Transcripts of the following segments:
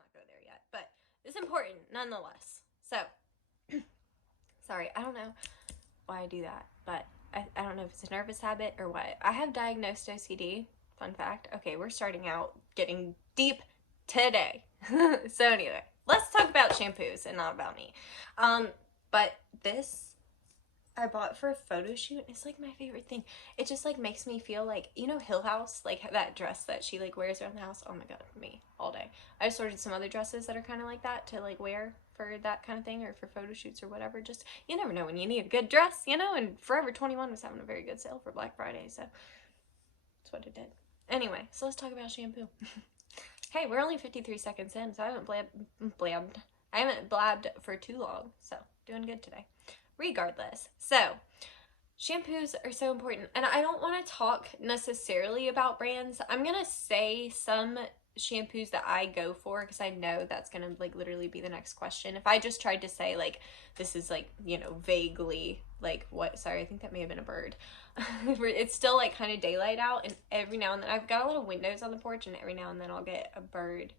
not go there yet, but it's important nonetheless. So, sorry, I don't know why I do that, but I don't know if it's a nervous habit or what. I have diagnosed OCD. Fun fact. Okay, we're starting out getting deep today. So anyway, let's talk about shampoos and not about me. But this I bought for a photo shoot. It's like my favorite thing. It just like makes me feel like, you know, Hill House, like that dress that she like wears around the house. Oh my god, me all day. I just ordered some other dresses that are kind of like that to like wear for that kind of thing or for photo shoots or whatever. Just you never know when you need a good dress, you know. And Forever 21 was having a very good sale for Black Friday, so that's what it did. Anyway, so let's talk about shampoo. Hey, we're only 53 seconds in, so I haven't blabbed. I haven't blabbed for too long, so doing good today. Regardless, so shampoos are so important, and I don't want to talk necessarily about brands. I'm gonna say some shampoos that I go for because I know that's gonna like literally be the next question. If I just tried to say like this is like, you know, vaguely like what, sorry, I think that may have been a bird. It's still like kind of daylight out, and every now and then I've got a little windows on the porch, and every now and then I'll get a bird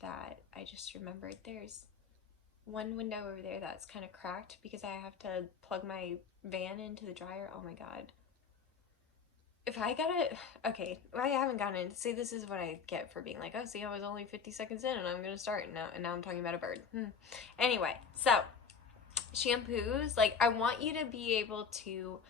that I just remembered there's one window over there that's kind of cracked because I have to plug my van into the dryer. Oh my god. If I got it, okay, I haven't gotten it. See, this is what I get for being like, oh, see, I was only 50 seconds in and I'm gonna start now, and now I'm talking about a bird. Anyway, so shampoos, like I want you to be able to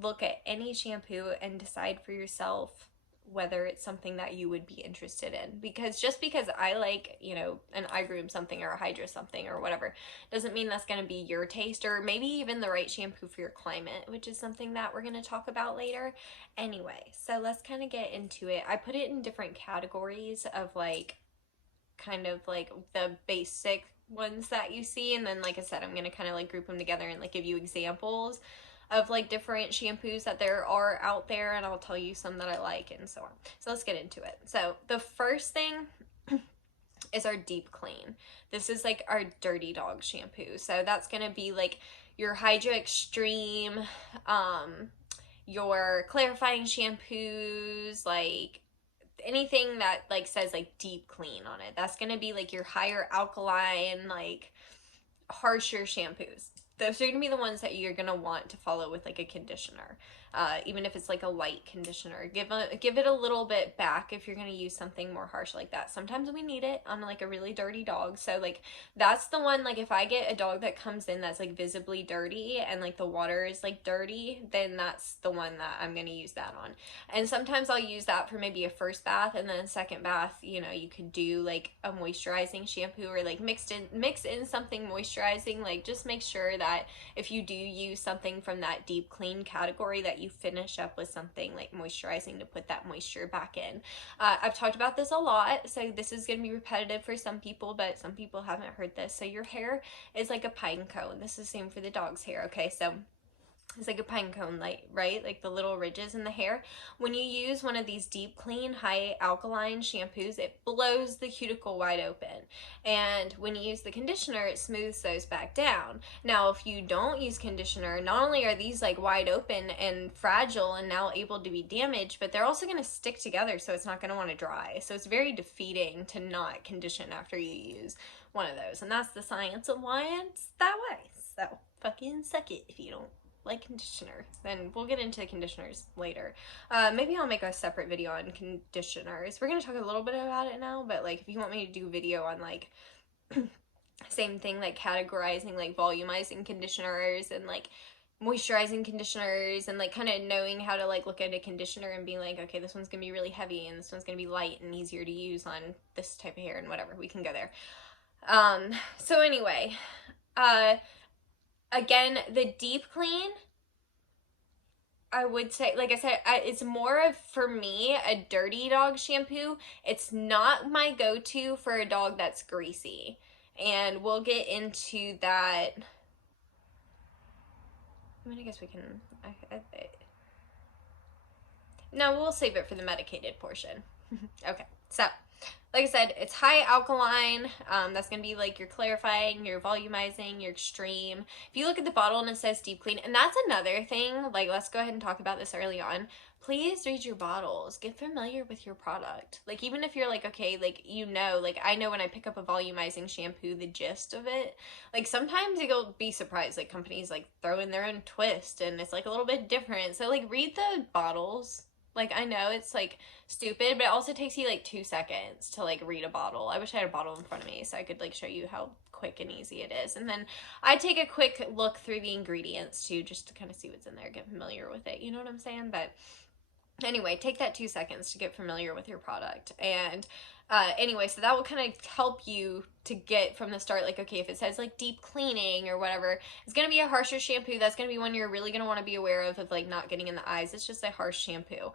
look at any shampoo and decide for yourself whether it's something that you would be interested in. Because just because I like, you know, an eye groom something or a hydra something or whatever doesn't mean that's going to be your taste or maybe even the right shampoo for your climate, which is something that we're going to talk about later. Anyway, so let's kind of get into it. I put it in different categories of like kind of like the basic ones that you see, and then like I said, I'm going to kind of like group them together and like give you examples of like different shampoos that there are out there, and I'll tell you some that I like and so on. So let's get into it. So the first thing is our deep clean. This is like our dirty dog shampoo. So that's gonna be like your Hydra Extreme, your clarifying shampoos, like anything that like says like deep clean on it. That's gonna be like your higher alkaline, like harsher shampoos. Those are going to be the ones that you're going to want to follow with like a conditioner. Even if it's like a light conditioner, give it a little bit back if you're going to use something more harsh like that. Sometimes we need it on like a really dirty dog. So like that's the one, like if I get a dog that comes in that's like visibly dirty and like the water is like dirty, then that's the one that I'm going to use that on. And sometimes I'll use that for maybe a first bath, and then a second bath, you know, you could do like a moisturizing shampoo or like mix in something moisturizing. Like just make sure that if you do use something from that deep clean category that you finish up with something like moisturizing to put that moisture back in. I've talked about this a lot, so this is going to be repetitive for some people, but some people haven't heard this. So your hair is like a pine cone. This is the same for the dog's hair, okay? So it's like a pine cone, like, right? Like the little ridges in the hair. When you use one of these deep clean, high alkaline shampoos, it blows the cuticle wide open. And when you use the conditioner, it smooths those back down. Now, if you don't use conditioner, not only are these like wide open and fragile and now able to be damaged, but they're also going to stick together, so it's not going to want to dry. So it's very defeating to not condition after you use one of those. And that's the science of why it's that way. So fucking suck it if you don't like conditioner. Then we'll get into conditioners later. Maybe I'll make a separate video on conditioners. We're gonna talk a little bit about it now, but like if you want me to do a video on like same thing, like categorizing like volumizing conditioners and like moisturizing conditioners and like kind of knowing how to like look at a conditioner and being like, okay, this one's gonna be really heavy and this one's gonna be light and easier to use on this type of hair and whatever, we can go there. So anyway, again, the deep clean, I would say, like I said, it's more of, for me, a dirty dog shampoo. It's not my go-to for a dog that's greasy. And we'll get into that. I mean, I guess we can... No, we'll save it for the medicated portion. Okay, so like I said, it's high alkaline. That's going to be like your clarifying, your volumizing, your extreme. If you look at the bottle and it says deep clean, and that's another thing, like let's go ahead and talk about this early on. Please read your bottles. Get familiar with your product. Like even if you're like, okay, like you know, like I know when I pick up a volumizing shampoo, the gist of it. Like sometimes you'll be surprised, like companies like throw in their own twist and it's like a little bit different. So like read the bottles. Like I know it's like stupid, but it also takes you like 2 seconds to like read a bottle. I wish I had a bottle in front of me so I could like show you how quick and easy it is. And then I take a quick look through the ingredients too, just to kind of see what's in there, get familiar with it. You know what I'm saying? But anyway, take that 2 seconds to get familiar with your product. And anyway, so that will kind of help you to get from the start, like, okay, if it says like deep cleaning or whatever, it's going to be a harsher shampoo. That's going to be one you're really going to want to be aware of like not getting in the eyes. It's just a harsh shampoo.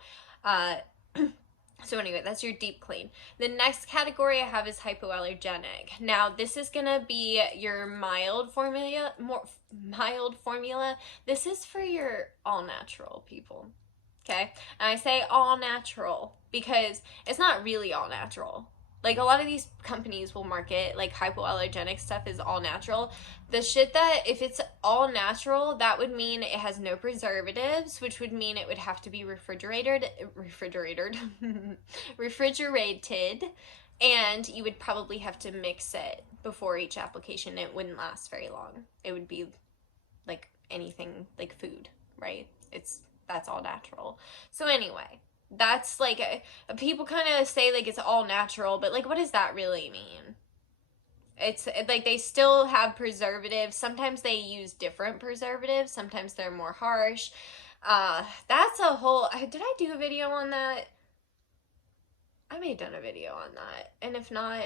So anyway, that's your deep clean. The next category I have is hypoallergenic. Now, this is going to be your mild formula. This is for your all natural people. Okay, and I say all natural because it's not really all natural. Like a lot of these companies will market like hypoallergenic stuff is all natural. The shit that if it's all natural, that would mean it has no preservatives, which would mean it would have to be refrigerated, and you would probably have to mix it before each application. It wouldn't last very long. It would be like anything like food, right? That's all natural. So anyway, that's like people kind of say like it's all natural, but like what does that really mean? It's like they still have preservatives. Sometimes they use different preservatives. Sometimes they're more harsh. That's a whole, did I do a video on that? I may have done a video on that. And if not,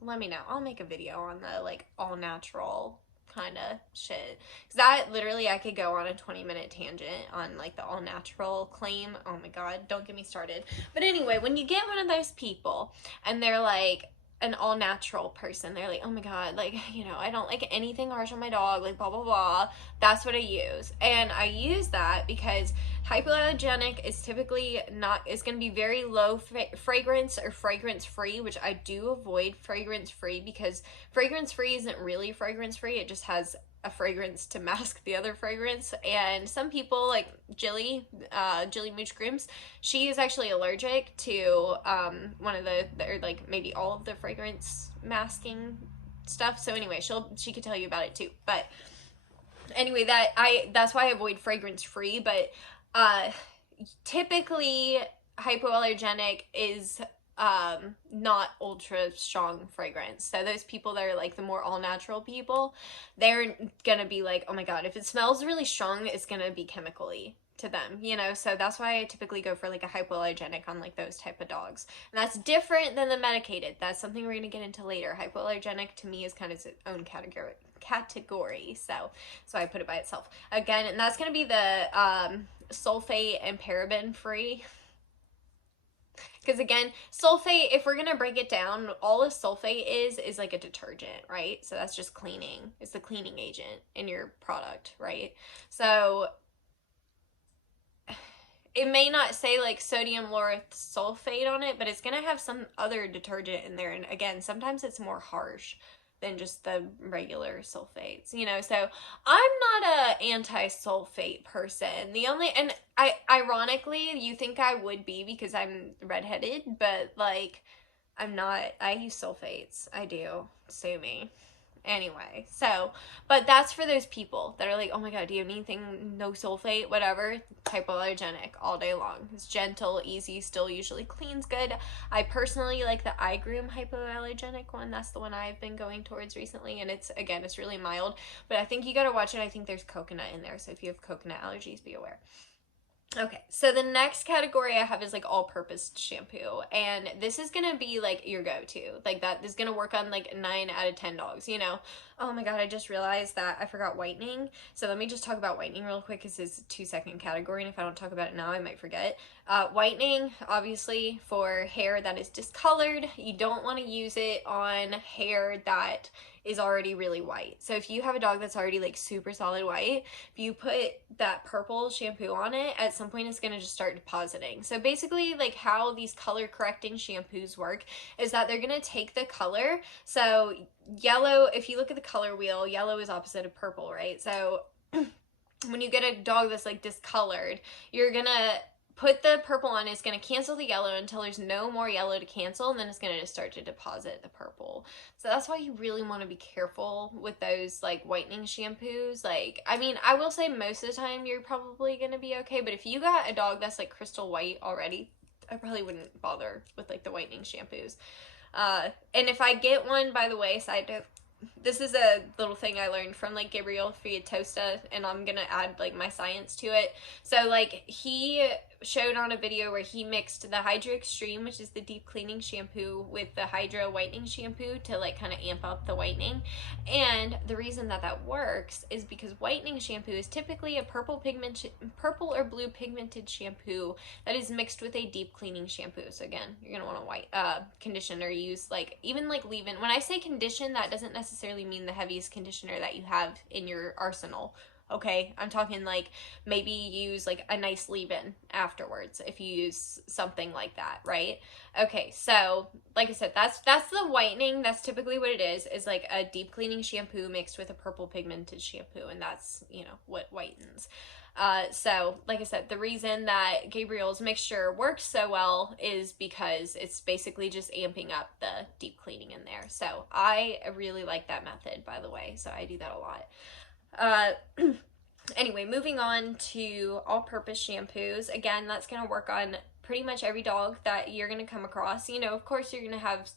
let me know. I'll make a video on the like all natural kind of shit, because that literally I could go on a 20-minute tangent on like the all natural claim. Oh my god, don't get me started. But anyway, when you get one of those people and they're like an all natural person, they're like, oh my god, like, you know, I don't like anything harsh on my dog, like blah blah blah, that's what I use. And I use that because hypoallergenic is typically not, is going to be very low fragrance or fragrance free, which I do avoid fragrance free because fragrance free isn't really fragrance free. It just has a fragrance to mask the other fragrance. And some people like Jilly Mooch Grooms, she is actually allergic to one of the or like maybe all of the fragrance masking stuff. So anyway, she could tell you about it too. But anyway, that's why I avoid fragrance free. But typically hypoallergenic is not ultra strong fragrance. So those people that are like the more all natural people, they're gonna be like, oh my god, if it smells really strong, it's gonna be chemically to them, you know. So that's why I typically go for like a hypoallergenic on like those type of dogs. And that's different than the medicated. That's something we're gonna get into later. Hypoallergenic to me is kind of its own category. So I put it by itself again, and that's gonna be the sulfate and paraben free. Because again, sulfate, if we're gonna break it down, all a sulfate is like a detergent, right? So that's just cleaning. It's the cleaning agent in your product, right? So it may not say like sodium lauryl sulfate on it, but it's gonna have some other detergent in there. And again, sometimes it's more harsh than just the regular sulfates, you know. So I'm not a anti-sulfate person. And ironically, you think I would be because I'm redheaded, but like I'm not. I use sulfates. I do. Sue me. Anyway, so, but that's for those people that are like, oh my god, do you have anything, no sulfate, whatever, hypoallergenic all day long. It's gentle, easy, still usually cleans good. I personally like the iGroom hypoallergenic one. That's the one I've been going towards recently, and it's, again, it's really mild, but I think you gotta watch it. I think there's coconut in there, so if you have coconut allergies, be aware. Okay, so the next category I have is like all-purpose shampoo, and this is gonna be like your go-to, like that is gonna work on like 9 out of 10 dogs, you know. Oh my god, I just realized that I forgot whitening, so let me just talk about whitening real quick because it's a 2-second category, and if I don't talk about it now I might forget. Whitening, obviously for hair that is discolored. You don't want to use it on hair that is already really white. So if you have a dog that's already like super solid white, if you put that purple shampoo on it, at some point it's going to just start depositing. So basically, like how these color correcting shampoos work is that they're going to take the color. So yellow, if you look at the color wheel, yellow is opposite of purple, right? So when you get a dog that's like discolored, you're going to put the purple on, it's going to cancel the yellow until there's no more yellow to cancel, and then it's going to just start to deposit the purple. So that's why you really want to be careful with those like whitening shampoos. Like, I mean, I will say most of the time you're probably going to be okay, but if you got a dog that's like crystal white already, I probably wouldn't bother with like the whitening shampoos. And if I get one, by the way, side note, this is a little thing I learned from like Gabriel Fiatosta, and I'm gonna add like my science to it. So like he showed on a video where he mixed the Hydra Extreme, which is the deep cleaning shampoo, with the Hydra whitening shampoo to like kind of amp up the whitening. And the reason that that works is because whitening shampoo is typically a purple or blue pigmented shampoo that is mixed with a deep cleaning shampoo. So again, you're gonna want to condition or use like even like leave-in. When I say condition, that doesn't necessarily mean the heaviest conditioner that you have in your arsenal. Okay, I'm talking like maybe use like a nice leave-in afterwards if you use something like that, right? Okay, so like I said, that's the whitening. That's typically what it is like a deep cleaning shampoo mixed with a purple pigmented shampoo, and that's, you know, what whitens. So like I said, the reason that Gabriel's mixture works so well is because it's basically just amping up the deep cleaning in there. So I really like that method, by the way, so I do that a lot. Anyway, moving on to all-purpose shampoos. Again, that's going to work on pretty much every dog that you're going to come across. You know, of course, you're going to have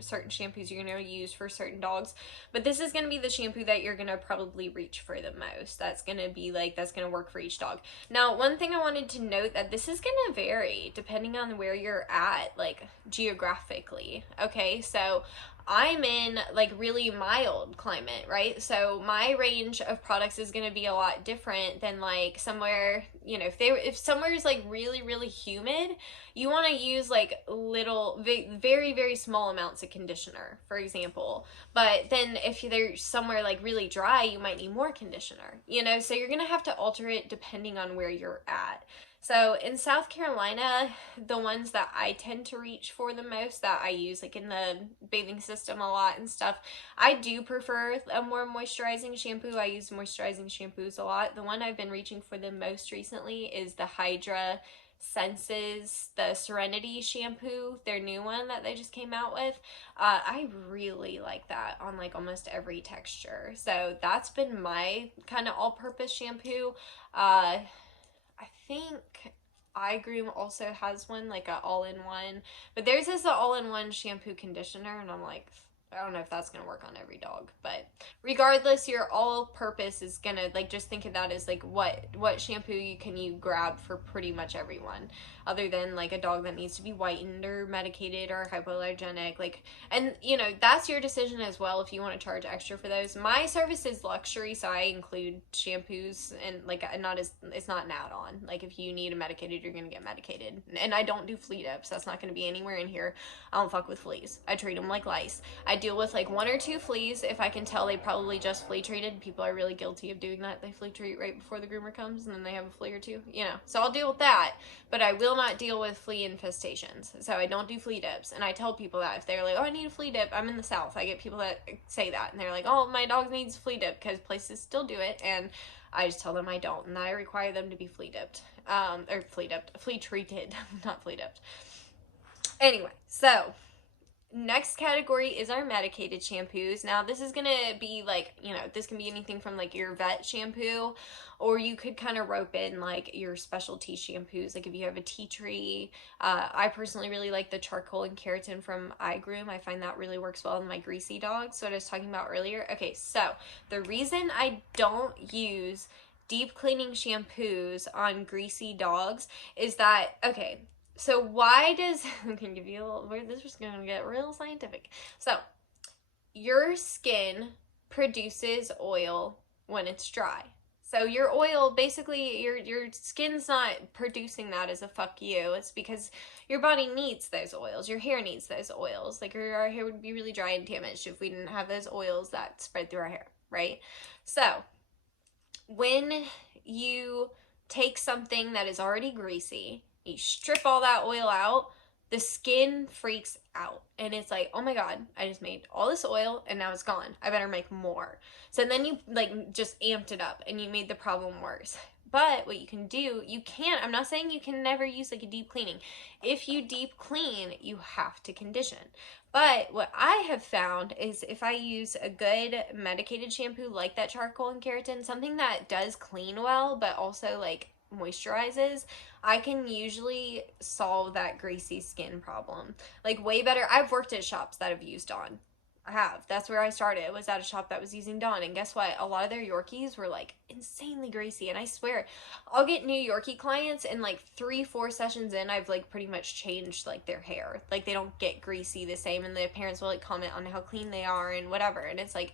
certain shampoos you're going to use for certain dogs, but this is going to be the shampoo that you're going to probably reach for the most. That's going to be like, that's going to work for each dog. Now, one thing I wanted to note that this is going to vary depending on where you're at, like geographically. Okay, so I'm in like really mild climate, right? So my range of products is going to be a lot different than like somewhere, you know, if somewhere is like really, really humid, you want to use like little, very, very small amounts of conditioner, for example. But then if there's somewhere like really dry, you might need more conditioner, you know? So you're going to have to alter it depending on where you're at. So in South Carolina, the ones that I tend to reach for the most, that I use like in the bathing system a lot and stuff, I do prefer a more moisturizing shampoo. I use moisturizing shampoos a lot. The one I've been reaching for the most recently is the Hydra Senses, the Serenity shampoo, their new one that they just came out with. I really like that on like almost every texture. So that's been my kind of all-purpose shampoo. I think iGroom also has one, like a all-in-one, but theirs is the all-in-one shampoo conditioner, and I'm like, I don't know if that's gonna work on every dog, but regardless, your all-purpose is gonna, like, just think of that as like what shampoo you grab for pretty much everyone, other than like a dog that needs to be whitened or medicated or hypoallergenic, like, and you know, that's your decision as well if you want to charge extra for those. My service is luxury, so I include shampoos, and like it's not an add-on. Like if you need a medicated, you're gonna get medicated, and I don't do flea dips. That's not gonna be anywhere in here. I don't fuck with fleas. I treat them like lice. I deal with like 1 or 2 fleas if I can tell they probably just flea treated. People are really guilty of doing that. They flea treat right before the groomer comes, and then they have a flea or 2, you know. So I'll deal with that, but I will not deal with flea infestations. So I don't do flea dips, and I tell people that if they're like, oh, I need a flea dip, I'm in the South. I get people that say that, and they're like, oh, my dog needs a flea dip, because places still do it, and I just tell them I don't, and I require them to be flea dipped, or flea treated, not flea dipped. Anyway, so next category is our medicated shampoos. Now this is gonna be like, you know, this can be anything from like your vet shampoo, or you could kind of rope in like your specialty shampoos, like if you have a tea tree. I personally really like the charcoal and keratin from iGroom. I find that really works well in my greasy dogs, so what I was talking about earlier. Okay, so the reason I don't use deep cleaning shampoos on greasy dogs is that, okay, so why does, I'm going to give you a little, this is going to get real scientific. So your skin produces oil when it's dry. So your oil, basically, your skin's not producing that as a fuck you. It's because your body needs those oils. Your hair needs those oils. Like our hair would be really dry and damaged if we didn't have those oils that spread through our hair, right? So when you take something that is already greasy, you strip all that oil out, the skin freaks out. And it's like, oh my God, I just made all this oil and now it's gone. I better make more. So then you like just amped it up and you made the problem worse. But what you can do, I'm not saying you can never use like a deep cleaning. If you deep clean, you have to condition. But what I have found is if I use a good medicated shampoo like that charcoal and keratin, something that does clean well, but also like moisturizes, I can usually solve that greasy skin problem. Like way better. I've worked at shops that have used Dawn. I have. That's where I started. It was at a shop that was using Dawn. And guess what? A lot of their Yorkies were like insanely greasy. And I swear, I'll get new Yorkie clients and like 3-4 sessions in, I've like pretty much changed like their hair. Like they don't get greasy the same. And the parents will like comment on how clean they are and whatever. And it's like,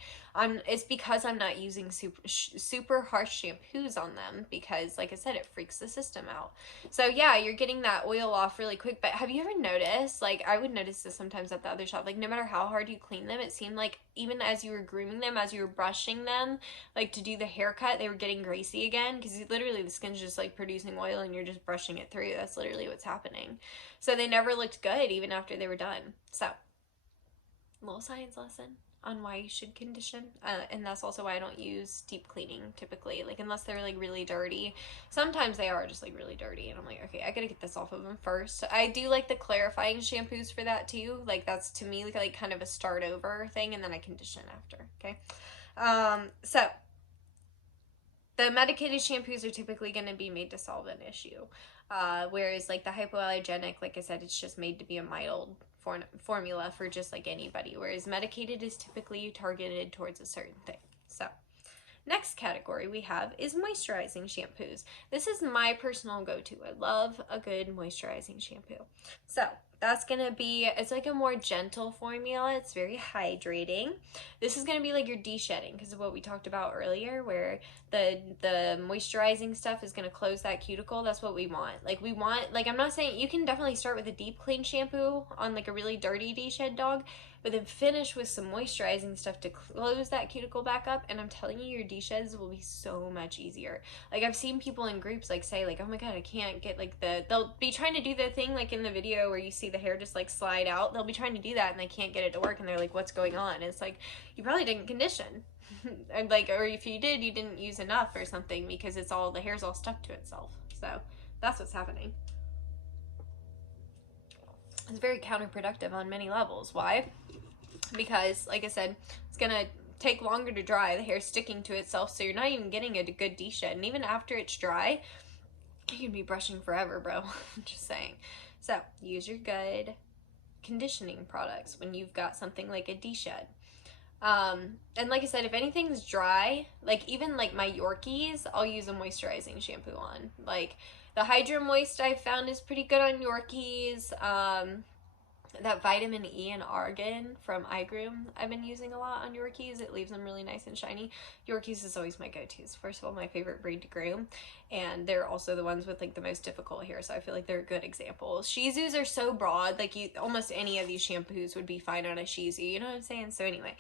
it's because I'm not using super harsh shampoos on them because, like I said, it freaks the system out. So yeah, you're getting that oil off really quick. But have you ever noticed, like I would notice this sometimes at the other shop, like no matter how hard you clean them, it seemed like even as you were grooming them, as you were brushing them, like to do the haircut, they were getting greasy again because literally the skin's just like producing oil and you're just brushing it through. That's literally what's happening. So they never looked good even after they were done. So, little science lesson on why you should condition, and that's also why I don't use deep cleaning typically, like unless they're like really dirty. Sometimes they are just like really dirty and I'm like, okay, I gotta get this off of them first. I do like the clarifying shampoos for that too, like that's to me like kind of a start over thing, and then I condition after. Okay, so the medicated shampoos are typically going to be made to solve an issue, whereas like the hypoallergenic, like I said, it's just made to be a mild formula for just like anybody, whereas medicated is typically targeted towards a certain thing. So next category we have is moisturizing shampoos. This is my personal go-to. I love a good moisturizing shampoo. So that's gonna be, it's like a more gentle formula. It's very hydrating. This is gonna be like your de-shedding because of what we talked about earlier, where the moisturizing stuff is gonna close that cuticle. That's what we want. Like we want, like I'm not saying, you can definitely start with a deep clean shampoo on like a really dirty de-shed dog, but then finish with some moisturizing stuff to close that cuticle back up, and I'm telling you, your de-sheds will be so much easier. Like I've seen people in groups like say like, oh my God, I can't get like they'll be trying to do the thing like in the video where you see the hair just like slide out. They'll be trying to do that and they can't get it to work, and they're like, what's going on? And it's like, you probably didn't condition. And like, or if you did, you didn't use enough or something, because it's all, the hair's all stuck to itself. So that's what's happening. It's very counterproductive on many levels. Why? Because like I said, it's gonna take longer to dry. The hair's sticking to itself, so you're not even getting a good de-shed. And even after it's dry, you can be brushing forever, bro. I'm just saying. So use your good conditioning products when you've got something like a de-shed. And like I said, if anything's dry, like even like my Yorkies, I'll use a moisturizing shampoo on. Like the Hydro Moist I've found is pretty good on Yorkies. That vitamin E and argan from iGroom I've been using a lot on Yorkies. It leaves them really nice and shiny. Yorkies is always my go-tos. First of all, my favorite breed to groom, and they're also the ones with like the most difficult hair, so I feel like they're a good example. Shih Tzus are so broad, like you almost any of these shampoos would be fine on a Shih Tzu, you know what I'm saying? So anyway,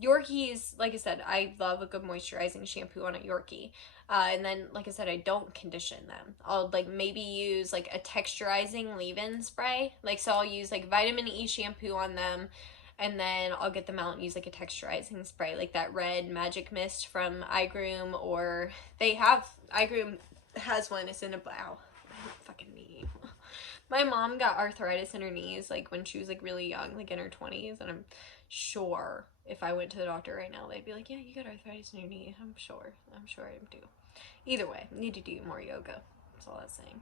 Yorkies, like I said, I love a good moisturizing shampoo on a Yorkie. And then, like I said, I don't condition them. I'll like maybe use like a texturizing leave-in spray. Like, so I'll use like vitamin E shampoo on them, and then I'll get them out and use like a texturizing spray, like that red magic mist from iGroom, or they have, iGroom has one, it's in a, ow, my fucking knee. My mom got arthritis in her knees like when she was like really young, like in her 20s, and I'm sure if I went to the doctor right now, they'd be like, yeah, you got arthritis in your knee. I'm sure I do. Either way, need to do more yoga. That's all that's saying.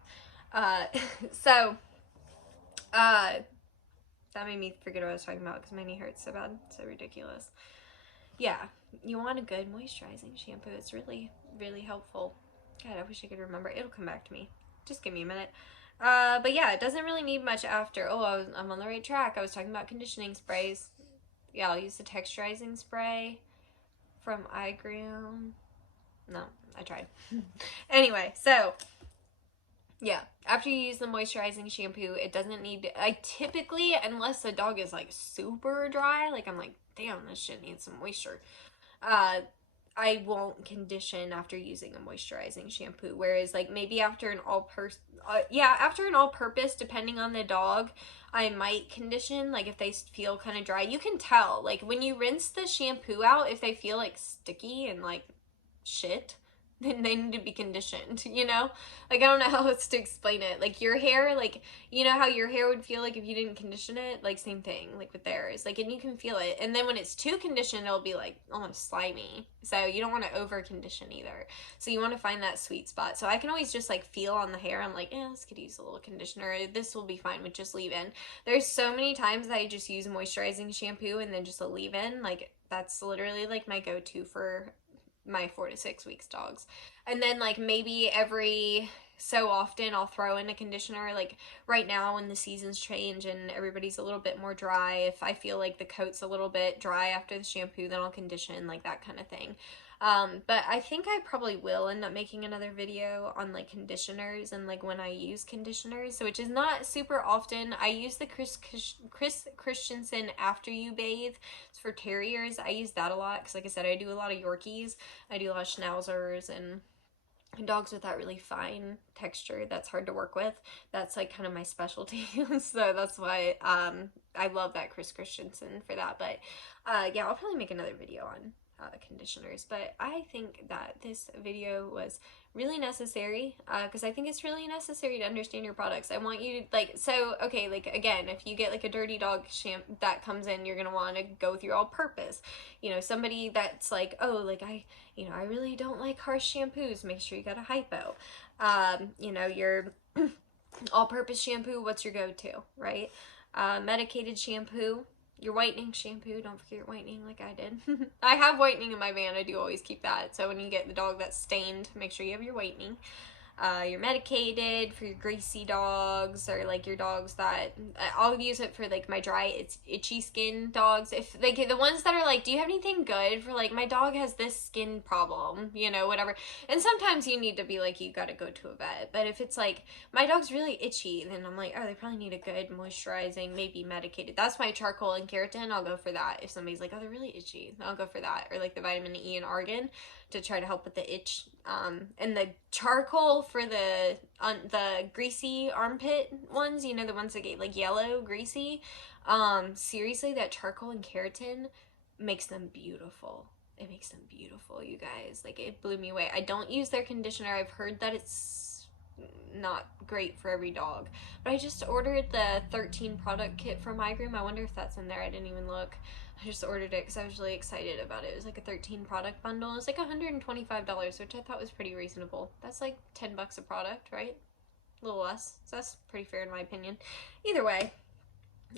That made me forget what I was talking about because my knee hurts so bad. So ridiculous. Yeah, you want a good moisturizing shampoo. It's really, really helpful. God, I wish I could remember. It'll come back to me. Just give me a minute. But yeah, it doesn't really need much after. Oh, I'm on the right track. I was talking about conditioning sprays. Yeah, I'll use the texturizing spray from iGroom. no, I tried. Anyway, so yeah, after you use the moisturizing shampoo, it doesn't need to, I typically, unless the dog is like super dry, like I'm like, damn, this shit needs some moisture, I won't condition after using a moisturizing shampoo. Whereas like maybe after an after an all-purpose, depending on the dog, I might condition, like if they feel kind of dry. You can tell, like when you rinse the shampoo out, if they feel like sticky and like shit, then they need to be conditioned, you know? Like, I don't know how else to explain it. Like, your hair, like, you know how your hair would feel like if you didn't condition it? Like, same thing, like with theirs. Like, and you can feel it. And then when it's too conditioned, it'll be like almost slimy. So you don't want to over condition either. So you want to find that sweet spot. So I can always just like feel on the hair. I'm like, this could use a little conditioner. This will be fine with just leave-in. There's so many times that I just use moisturizing shampoo and then just a leave-in. Like, that's literally like my go-to for my 4 to 6 weeks dogs. And then like maybe every so often I'll throw in a conditioner. Like right now when the seasons change and everybody's a little bit more dry, if I feel like the coat's a little bit dry after the shampoo, then I'll condition, like that kind of thing. But I think I probably will end up making another video on like conditioners and like when I use conditioners, so which is not super often. I use the Chris Christensen After You Bathe. It's for terriers. I use that a lot because like I said, I do a lot of Yorkies. I do a lot of Schnauzers and dogs with that really fine texture that's hard to work with. That's like kind of my specialty. So that's why I love that Chris Christensen for that. But yeah, I'll probably make another video on conditioners. But I think that this video was really necessary because I think it's really necessary to understand your products. I want you to like, so okay, like again, if you get like a dirty dog shampoo that comes in, you're gonna want to go through all-purpose. You know, somebody that's like, oh, like I really don't like harsh shampoos, make sure you got a hypo. You know, your all-purpose shampoo, what's your go-to, right? Medicated shampoo, your whitening shampoo, don't forget your whitening like I did. I have whitening in my van, I do always keep that. So when you get the dog that's stained, make sure you have your whitening. Your medicated for your greasy dogs, or like your dogs that I'll use it for like my dry, it's itchy skin dogs. If like the ones that are like, do you have anything good for like my dog has this skin problem, you know, whatever. And sometimes you need to be like, you gotta go to a vet. But if it's like my dog's really itchy, then I'm like, oh, they probably need a good moisturizing, maybe medicated. That's my charcoal and keratin. I'll go for that. If somebody's like, oh, they're really itchy, I'll go for that. Or like the vitamin E and argan to try to help with the itch. And the charcoal for the greasy armpit ones, you know, the ones that get like yellow greasy, seriously, that charcoal and keratin makes them beautiful. It makes them beautiful, you guys. Like, it blew me away. I don't use their conditioner. I've heard that it's not great for every dog, but I just ordered the 13 product kit from my Groom. I wonder if that's in there. I didn't even look. I just ordered it because I was really excited about it. It was like a 13 product bundle. It was like $125, which I thought was pretty reasonable. That's like 10 bucks a product, right? A little less. So that's pretty fair in my opinion. Either way.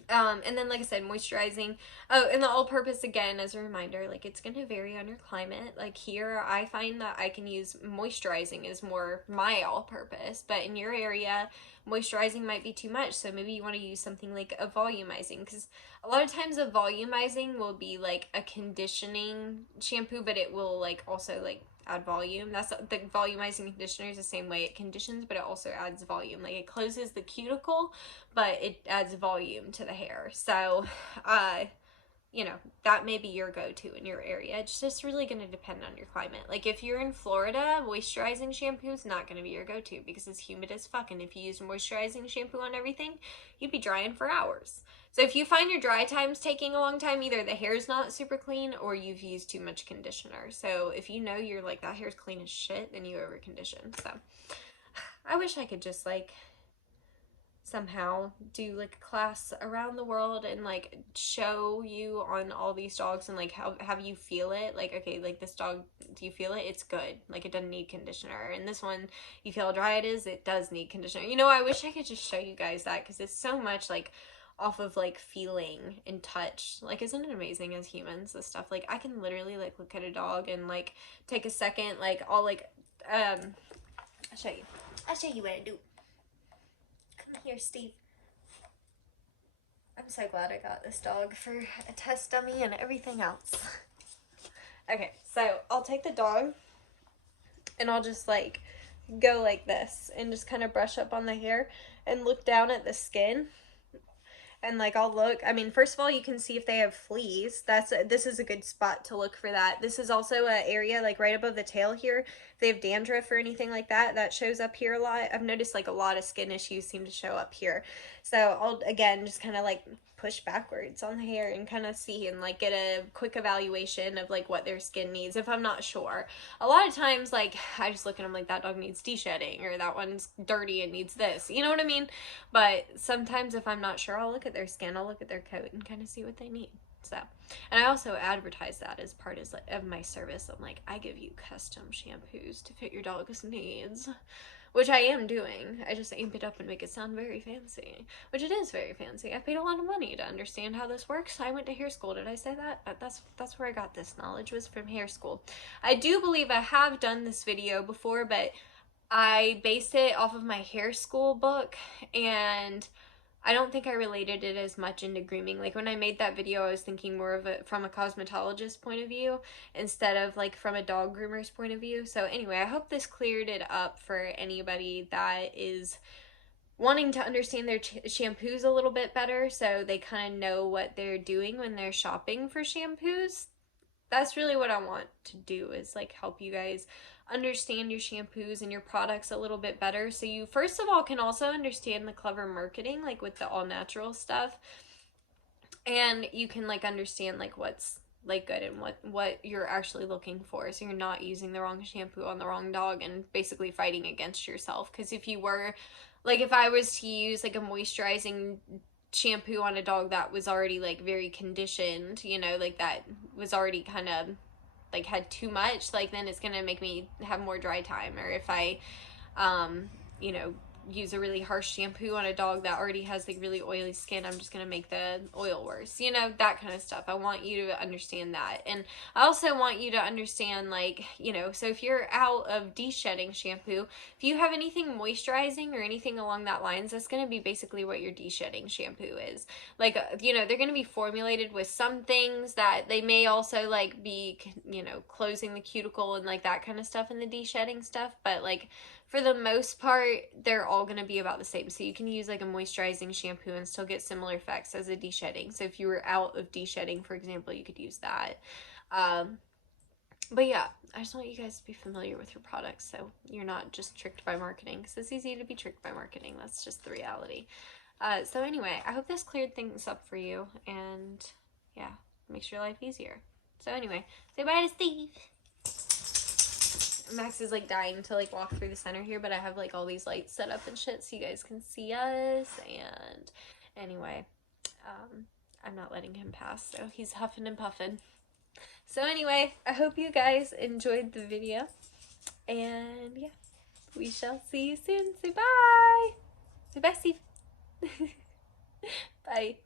And then like I said, moisturizing. Oh, and the all-purpose, again, as a reminder, like it's going to vary on your climate. Like here, I find that I can use moisturizing as more my all-purpose, but in your area, moisturizing might be too much. So maybe you want to use something like a volumizing, because a lot of times a volumizing will be like a conditioning shampoo, but it will like also like add volume. That's the volumizing conditioner is the same way. It conditions, but it also adds volume. Like it closes the cuticle, but it adds volume to the hair. So you know, that may be your go-to in your area. It's just really going to depend on your climate. Like if you're in Florida, moisturizing shampoo is not going to be your go-to because it's humid as fuck, and if you use moisturizing shampoo on everything, you'd be drying for hours. So if you find your dry times taking a long time, either the hair's not super clean or you've used too much conditioner. So if you know you're like, that hair's clean as shit, then you over condition. So I wish I could just like somehow do like a class around the world and like show you on all these dogs and like have you feel it, like, okay, like this dog, do you feel it? It's good, like it doesn't need conditioner. And this one, you feel how dry it is, it does need conditioner. You know, I wish I could just show you guys that because it's so much like off of like feeling and touch. Like, isn't it amazing as humans, this stuff? Like I can literally like look at a dog and like take a second, like I'll like I'll show you what I do. Here, Steve. I'm so glad I got this dog for a test dummy and everything else. Okay, so I'll take the dog and I'll just like go like this and just kind of brush up on the hair and look down at the skin. And like I'll look, I mean, first of all, you can see if they have fleas. This is a good spot to look for that. This is also an area like right above the tail here. If they have dandruff or anything like that, that shows up here a lot. I've noticed like a lot of skin issues seem to show up here. So I'll again just kind of like push backwards on the hair and kind of see and like get a quick evaluation of like what their skin needs if I'm not sure. A lot of times like I just look at them like that dog needs de-shedding or that one's dirty and needs this, you know what I mean? But sometimes if I'm not sure, I'll look at their skin, I'll look at their coat and kind of see what they need. So, and I also advertise that as part of my service. I'm like, I give you custom shampoos to fit your dog's needs, which I am doing. I just amp it up and make it sound very fancy, which it is very fancy. I paid a lot of money to understand how this works. I went to hair school. Did I say that? That's where I got this knowledge, was from hair school. I do believe I have done this video before, but I based it off of my hair school book, and I don't think I related it as much into grooming. Like when I made that video, I was thinking more of it from a cosmetologist point of view instead of like from a dog groomer's point of view. So anyway, I hope this cleared it up for anybody that is wanting to understand their shampoos a little bit better, so they kind of know what they're doing when they're shopping for shampoos. That's really what I want to do, is like help you guys understand your shampoos and your products a little bit better, so you first of all can also understand the clever marketing like with the all natural stuff, and you can like understand like what's like good and what you're actually looking for, so you're not using the wrong shampoo on the wrong dog and basically fighting against yourself. Because if you were like, if I was to use like a moisturizing shampoo on a dog that was already like very conditioned, you know, like that was already kind of like had too much, like then it's gonna make me have more dry time. Or if I you know, use a really harsh shampoo on a dog that already has like really oily skin, I'm just gonna make the oil worse, you know, that kind of stuff. I want you to understand that. And I also want you to understand, like, you know, so if you're out of de-shedding shampoo, if you have anything moisturizing or anything along that lines, that's gonna be basically what your de-shedding shampoo is. Like, you know, they're gonna be formulated with some things that they may also like be, you know, closing the cuticle and like that kind of stuff in the de-shedding stuff, but like for the most part, they're all going to be about the same. So you can use like a moisturizing shampoo and still get similar effects as a de-shedding. So if you were out of de-shedding, for example, you could use that. But yeah, I just want you guys to be familiar with your products so you're not just tricked by marketing, because it's easy to be tricked by marketing. That's just the reality. So anyway, I hope this cleared things up for you, and yeah, makes your life easier. So anyway, say bye to Steve. Max is like dying to like walk through the center here, but I have like all these lights set up and shit so you guys can see us. And anyway, I'm not letting him pass, so he's huffing and puffing. So anyway, I hope you guys enjoyed the video, and yeah, we shall see you soon. Say bye. Say bye, Steve. Bye.